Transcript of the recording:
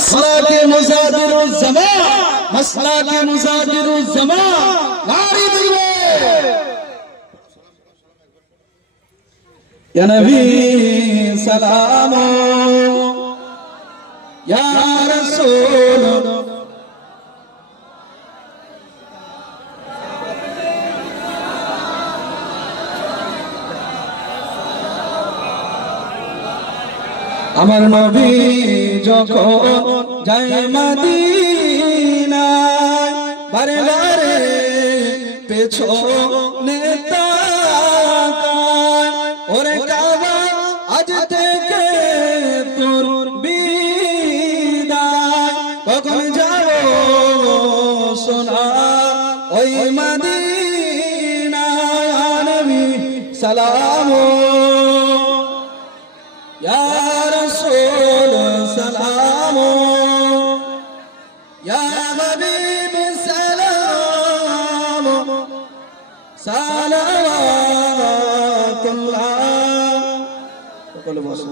মাসলাকে মুজাদিরুজ জামান, মাসলাকে মুজাদিরুজ জামান নারী দিবে। ইয়া নবী সালাম, ইয়া রাসূল আমার নবী যখন যায় মদিনায় বারে বারে পেছনে তাকায়, ওরে কাবা আজ থেকে তোর বিদায়, কখন যাব সোনা ওই মদিনায়। নবী সালাম, ইয়া রাসূল সালাম, ইয়া হাবিব সালাম, সালাওয়াতুল্লাহ। সকলে বসো।